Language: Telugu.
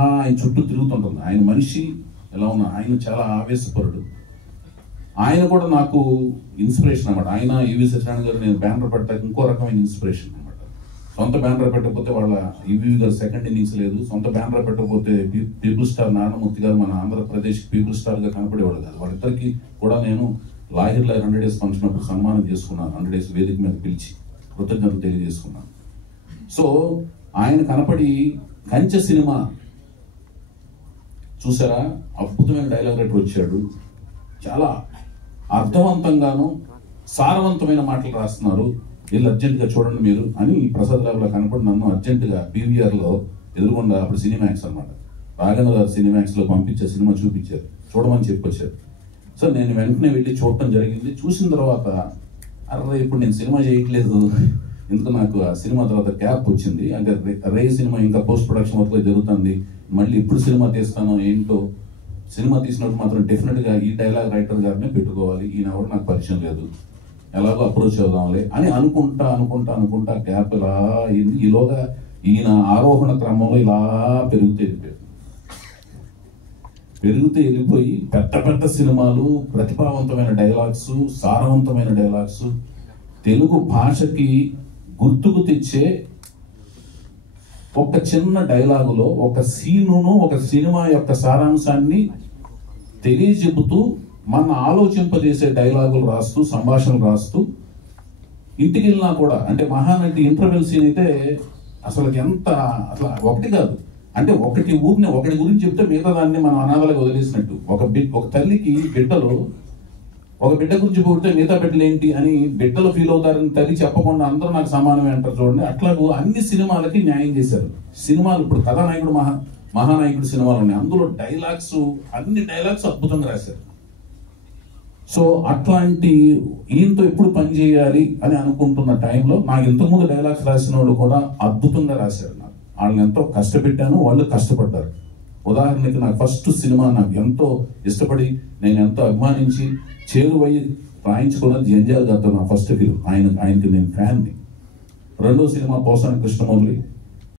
ఆయన చుట్టూ తిరుగుతుంటుంది. ఆయన మనిషి ఎలా ఉన్నా ఆయన చాలా ఆవేశపరుడు. ఆయన కూడా నాకు ఇన్స్పిరేషన్ అనమాట. ఆయన ఈవి సత్యనారాయణ గారు నేను బ్యానర్ పెట్టడానికి ఇంకో రకమైన ఇన్స్పిరేషన్ అనమాట. సొంత బ్యానర్ పెట్టకపోతే వాళ్ళ ఈవి గారు సెకండ్ ఇన్నింగ్స్ లేదు. సొంత బ్యానర్ పెట్టకపోతే పీపుల్ స్టార్ నారాయణమూర్తి గారు మన ఆంధ్రప్రదేశ్ పీపుల్ స్టార్ గా కనపడేవాడు కాదు. వాళ్ళిద్దరికి కూడా నేను లాహిర్ 100 days ఫంక్షన్ అప్పుడు సన్మానం చేసుకున్నాను. 100 days వేదిక మీద పిలిచి కృతజ్ఞతలు తెలియజేసుకున్నాను. సో ఆయన కనపడి కంచె సినిమా చూసారా, అద్భుతమైన డైలాగ్ రైటర్ వచ్చాడు. చాలా అర్థవంతంగాను సారవంతమైన మాటలు రాస్తున్నారు. వీళ్ళు అర్జెంటుగా చూడండి మీరు అని ప్రసాద్ రావులో కనపడి నన్ను అర్జెంటుగా పీవీఆర్లో ఎదురుకుండా అప్పుడు సినిమాక్స్ అనమాట రాఘవేంద్ర గారు సినిమాక్స్లో పంపించే సినిమా చూపించారు, చూడమని చెప్పొచ్చారు. సో నేను వెంటనే వెళ్ళి చూడటం జరిగింది. చూసిన తర్వాత అరే ఇప్పుడు నేను సినిమా చేయట్లేదు, ఎందుకు నాకు ఆ సినిమా తర్వాత గ్యాప్ వచ్చింది. అంటే రే సినిమా ఇంకా పోస్ట్ ప్రొడక్షన్ వర్క్ జరుగుతుంది, మళ్ళీ ఇప్పుడు సినిమా తీస్తానో ఏంటో. సినిమా తీసినప్పుడు మాత్రం డెఫినెట్గా ఈ డైలాగ్ రైటర్ గారినే పెట్టుకోవాలి, ఈయన ఎవరు నాకు పరిచయం లేదు, ఎలాగో అప్రోచ్ అవుదాంలే అని అనుకుంటా గ్యాప్ ఇలా అయింది. ఈలోగా ఈయన ఆరోహణ క్రమంలో ఇలా పెరుగుతూ వెళ్ళిపోయి పెద్ద సినిమాలు, ప్రతిభావంతమైన డైలాగ్స్, సారవంతమైన డైలాగ్స్, తెలుగు భాషకి గుర్తుకు తెచ్చే ఒక చిన్న డైలాగులో ఒక సీనును, ఒక సినిమా యొక్క సారాంశాన్ని తెలియజెబుతూ మన ఆలోచింపజేసే డైలాగులు రాస్తూ, సంభాషణలు రాస్తూ ఇంటికి వెళ్ళినా కూడా, అంటే మహానటి ఇంటర్వెల్ సీన్ అయితే అసలు ఎంత అసలు ఒకటి కాదు, అంటే ఒకటి గురించి చెప్తే మిగతా దాన్ని మనం అనాథలుగా వదిలేసినట్టు. ఒక తల్లికి బిడ్డలు, ఒక బిడ్డ గురించి పుడితే మిగతా బిడ్డలు ఏంటి అని బిడ్డలు ఫీల్ అవుతారని తల్లి చెప్పకుండా అందరూ నాకు సమానమే అంటారు చూడండి. అట్లాగూ అన్ని సినిమాలకి న్యాయం చేశారు. సినిమాలు ఇప్పుడు కథానాయకుడు మహానాయకుడు సినిమాలు ఉన్నాయి, అందులో డైలాగ్స్, అన్ని డైలాగ్స్ అద్భుతంగా రాశారు. సో అట్లాంటి ఈయనతో ఎప్పుడు పని చేయాలి అని అనుకుంటున్న టైంలో నాకు ఇంతకుముందు డైలాగ్స్ రాసిన వాళ్ళు కూడా అద్భుతంగా రాశారు. నాకు వాళ్ళని ఎంతో కష్టపెట్టాను, వాళ్ళు కష్టపడ్డారు. ఉదాహరణకి నాకు ఫస్ట్ సినిమా నాకు ఎంతో ఇష్టపడి నేను ఎంతో అభిమానించి చేరువై రాయించుకున్నది జంజాల్ గారితో నా ఫస్ట్ ఫిల్మ్. ఆయనకి నేను ఫ్యాన్ని. రెండో సినిమా పోసాని కృష్ణమురళి,